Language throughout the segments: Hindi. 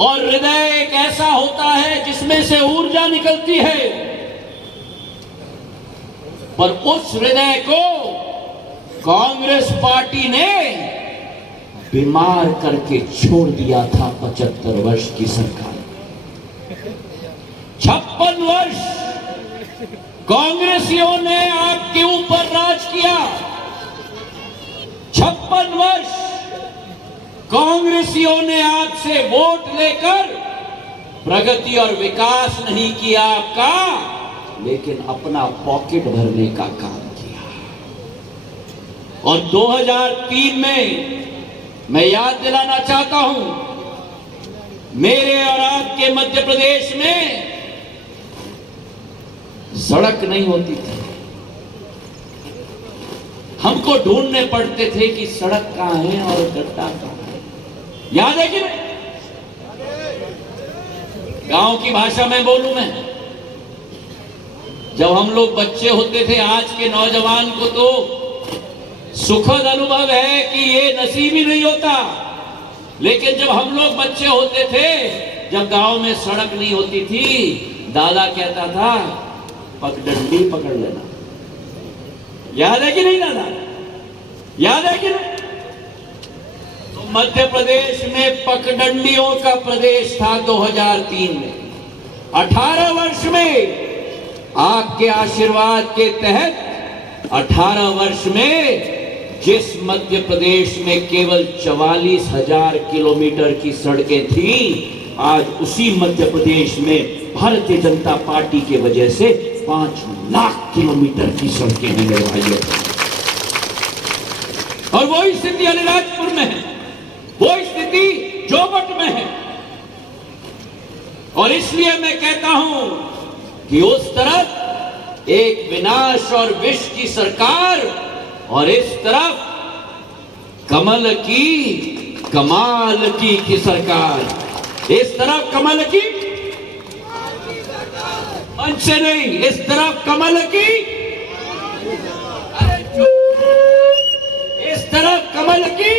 और हृदय एक ऐसा होता है जिसमें से ऊर्जा निकलती है, पर उस हृदय को कांग्रेस पार्टी ने बीमार करके छोड़ दिया था 75 वर्ष की सरकार। 56 वर्ष कांग्रेसियों ने आपके ऊपर राज किया। 56 वर्ष कांग्रेसियों ने आपसे वोट लेकर प्रगति और विकास नहीं किया आपका, लेकिन अपना पॉकेट भरने का काम किया। और 2003 में मैं याद दिलाना चाहता हूं, मेरे और आपके मध्य प्रदेश में सड़क नहीं होती थी। हमको ढूंढने पड़ते थे कि सड़क कहां है और गड्ढा कहां है। याद है कि नहीं? गांव की भाषा में बोलूं मैं, जब हम लोग बच्चे होते थे, आज के नौजवान को तो सुखद अनुभव है कि ये नसीब ही नहीं होता, लेकिन जब हम लोग बच्चे होते थे, जब गांव में सड़क नहीं होती थी, दादा कहता था पगडंडी पकड़ लेना। याद है कि नहीं दादा? याद है कि नहीं? तो मध्य प्रदेश में पगडंडियों का प्रदेश था 2003 में। 18 वर्ष में आपके आशीर्वाद के तहत 18 वर्ष में जिस मध्य प्रदेश में केवल 44,000 किलोमीटर की सड़कें थी, आज उसी मध्य प्रदेश में भारतीय जनता पार्टी के वजह से 5 लाख किलोमीटर की सड़कें हैं मेरे भाइयों। और वही स्थिति अलीराजपुर में है, वही स्थिति जोबट में है। और इसलिए मैं कहता हूं कि उस तरफ एक विनाश और विष की सरकार, और इस तरफ कमल की कमाल की सरकार। इस तरफ कमल की मंच से नहीं, इस तरफ कमल की, इस तरफ कमल की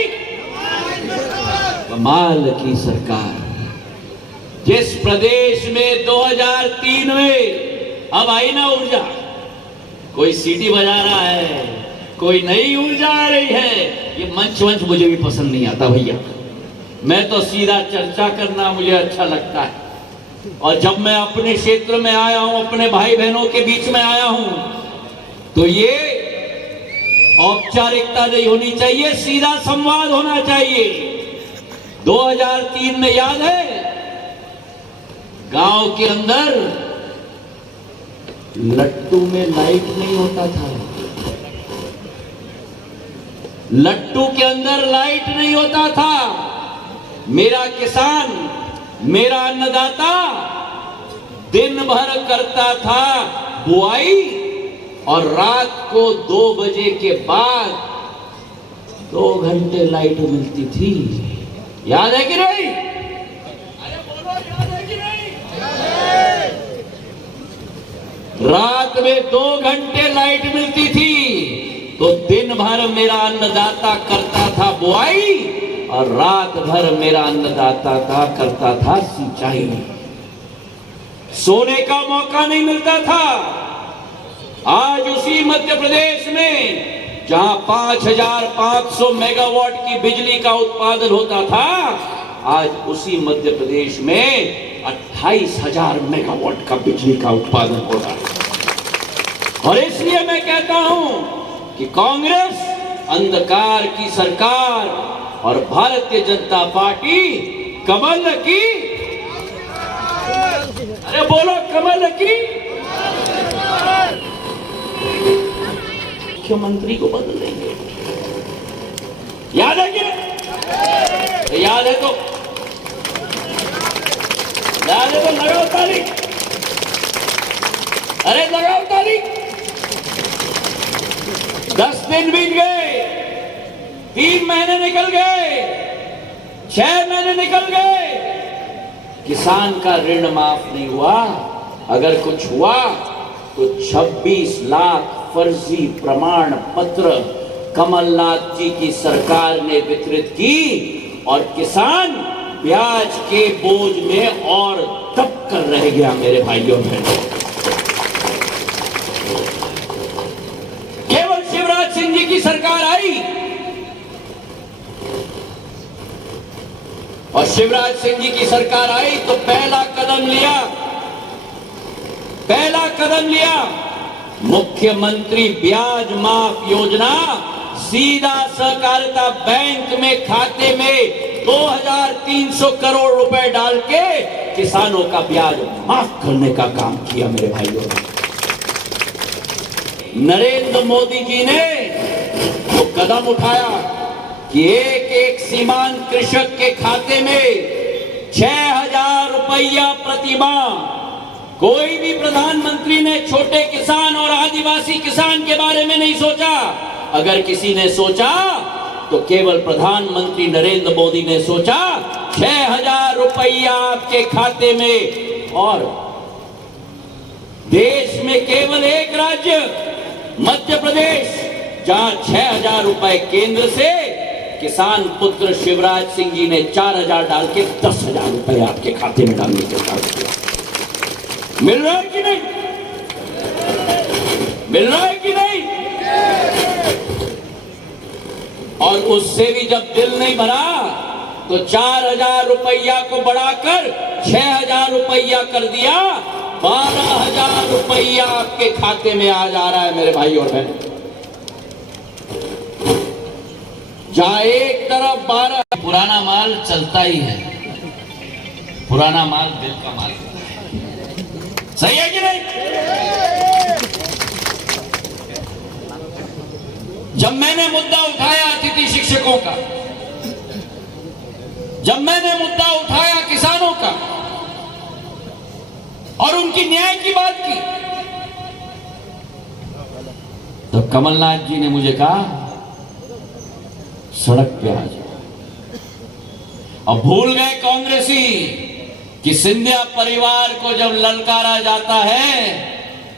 कमाल की सरकार। जिस प्रदेश में 2003 में अब आई ना ऊर्जा, कोई सीटी बजा रहा है, कोई नई ऊर्जा आ रही है, ये मंच मुझे भी पसंद नहीं आता भैया। मैं तो सीधा चर्चा करना मुझे अच्छा लगता है। और जब मैं अपने क्षेत्र में आया हूं, अपने भाई बहनों के बीच में आया हूं, तो ये औपचारिकता नहीं होनी चाहिए, सीधा संवाद होना चाहिए। 2003 में याद है, गांव के अंदर लट्टू में लाइट नहीं होता था। लट्टू के अंदर लाइट नहीं होता था। मेरा किसान, मेरा अन्नदाता दिन भर करता था बुआई, और रात को 2 बजे के बाद 2 घंटे लाइट मिलती थी। याद है कि नहीं? अरे बोलो, याद है कि नहीं? रात में 2 घंटे लाइट मिलती थी, तो दिन भर मेरा अन्नदाता करता था बुआई, और रात भर मेरा अन्नदाता करता था सिंचाई। सोने का मौका नहीं मिलता था। आज उसी मध्य प्रदेश में जहां 5,500 मेगावाट की बिजली का उत्पादन होता था, आज उसी मध्य प्रदेश में 28,000 मेगावाट का बिजली का उत्पादन हो रहा है। और इसलिए मैं कहता हूं कि कांग्रेस अंधकार की सरकार और भारतीय जनता पार्टी कमल की, अरे बोलो कमल की, मुख्यमंत्री को बदल देंगे। याद है क्या? याद है तो लगाओ ताली। अरे लगाओ ताली। 10 दिन बीत गए, 3 महीने निकल गए, 6 महीने निकल गए, किसान का ऋण माफ नहीं हुआ। अगर कुछ हुआ तो 26 लाख फर्जी प्रमाण पत्र कमलनाथ जी की सरकार ने वितरित की, और किसान ब्याज के बोझ में और दब कर रह गया मेरे भाइयों बहनों। केवल शिवराज सिंह जी की सरकार आई और शिवराज सिंह जी की सरकार आई तो पहला कदम लिया मुख्यमंत्री ब्याज माफ योजना। सीधा सहकारिता बैंक में खाते में 2300 करोड़ रुपए डाल के किसानों का ब्याज माफ करने का काम किया मेरे भाइयों। नरेंद्र मोदी जी ने वो कदम उठाया कि एक एक सीमांत कृषक के खाते में 6000 रुपया प्रतिमाह। कोई भी प्रधानमंत्री ने छोटे किसान और आदिवासी किसान के बारे में नहीं सोचा। अगर किसी ने सोचा तो केवल प्रधानमंत्री नरेंद्र मोदी ने सोचा 6000 रुपया आपके खाते में। और देश में केवल एक राज्य मध्य प्रदेश जहां 6000 रुपए केंद्र से किसान पुत्र शिवराज सिंह जी ने 4000 डाल के 10,000 रुपए आपके खाते में डालने के काम किया। मिल रहा है कि नहीं? मिल रहा है कि नहीं? और उससे भी जब दिल नहीं भरा तो 4000 रुपया को बढ़ाकर 6000 रुपया कर दिया। 12,000 रुपया आपके खाते में आ जा रहा है मेरे भाई और बहन। जहां एक तरफ 12 पुराना माल चलता ही है, पुराना माल दिल का माल है। सही है कि नहीं? जब मैंने मुद्दा उठाया अतिथि शिक्षकों का, जब मैंने मुद्दा उठाया किसानों का और उनकी न्याय की बात की, तो कमलनाथ जी ने मुझे कहा सड़क पे आ जाओ। अब भूल गए कांग्रेसी कि सिंधिया परिवार को जब ललकारा जाता है,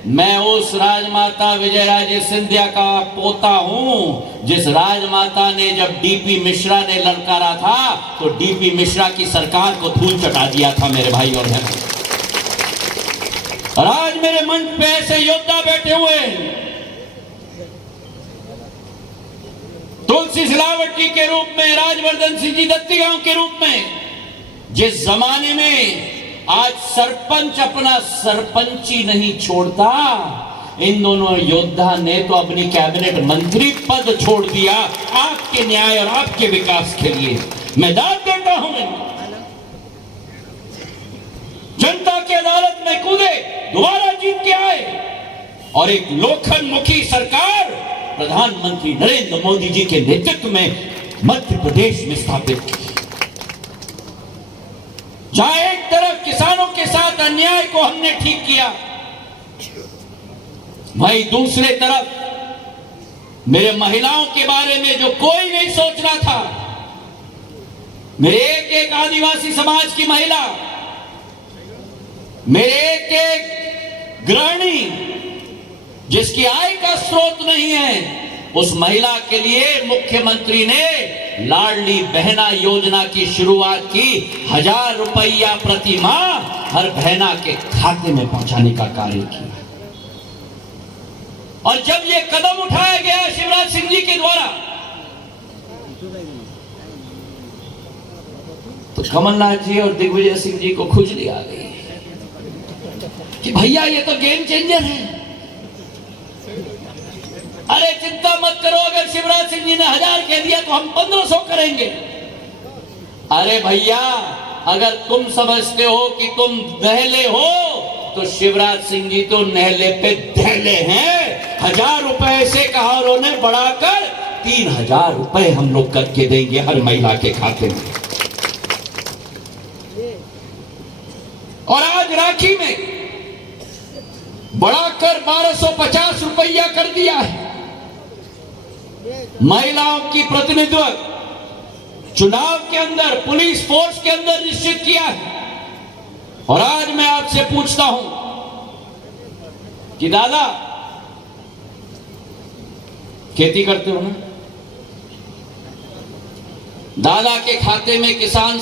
मैं उस राजमाता विजयराजे सिंधिया का पोता हूं जिस राजमाता ने जब डीपी मिश्रा ने ललकारा था तो डीपी मिश्रा की सरकार को धूल चटा दिया था मेरे भाई और बहन। और आज मेरे मंच पे ऐसे योद्धा बैठे हुए हैं, तुलसी सिलावट जी के रूप में, राजवर्धन सिंह जी दत्तीगांव के रूप में, जिस जमाने में आज सरपंच अपना सरपंची नहीं छोड़ता, इन दोनों योद्धा ने तो अपनी कैबिनेट मंत्री पद छोड़ दिया आपके न्याय और आपके विकास के लिए। मैं दाद देता हूं, जनता की अदालत में कूदे, दोबारा जीत के आए और एक लोखंडमुखी सरकार प्रधानमंत्री नरेंद्र मोदी जी के नेतृत्व में मध्य प्रदेश में स्थापित की। जहां एक तरफ किसानों के साथ अन्याय को हमने ठीक किया, वहीं दूसरे तरफ मेरे महिलाओं के बारे में जो कोई नहीं सोच रहा था, मेरे एक एक आदिवासी समाज की महिला, मेरे एक एक गृहिणी जिसकी आय का स्रोत नहीं है, उस महिला के लिए मुख्यमंत्री ने लाडली बहना योजना की शुरुआत की। 1000 रुपया प्रति माह हर बहना के खाते में पहुंचाने का कार्य किया। और जब यह कदम उठाया गया शिवराज सिंह जी के द्वारा, तो कमलनाथ जी और दिग्विजय सिंह जी को खुजली आ गई कि भैया ये तो गेम चेंजर है। अरे चिंता मत करो, अगर शिवराज सिंह जी ने 1000 कह दिया तो हम 1500 करेंगे। अरे भैया, अगर तुम समझते हो कि तुम दहले हो तो शिवराज सिंह जी तो नहले पे दहले हैं। 1000 रुपए से कहा उन्होंने बढ़ाकर 3000 रुपए हम लोग करके देंगे हर महिला के खाते में। और आज राखी में बढ़ाकर 1250 रुपया कर दिया है। महिलाओं की प्रतिनिधित्व चुनाव के अंदर पुलिस फोर्स के अंदर निश्चित किया है। और आज मैं आपसे पूछता हूं कि दादा, खेती करते हो ना? दादा के खाते में किसान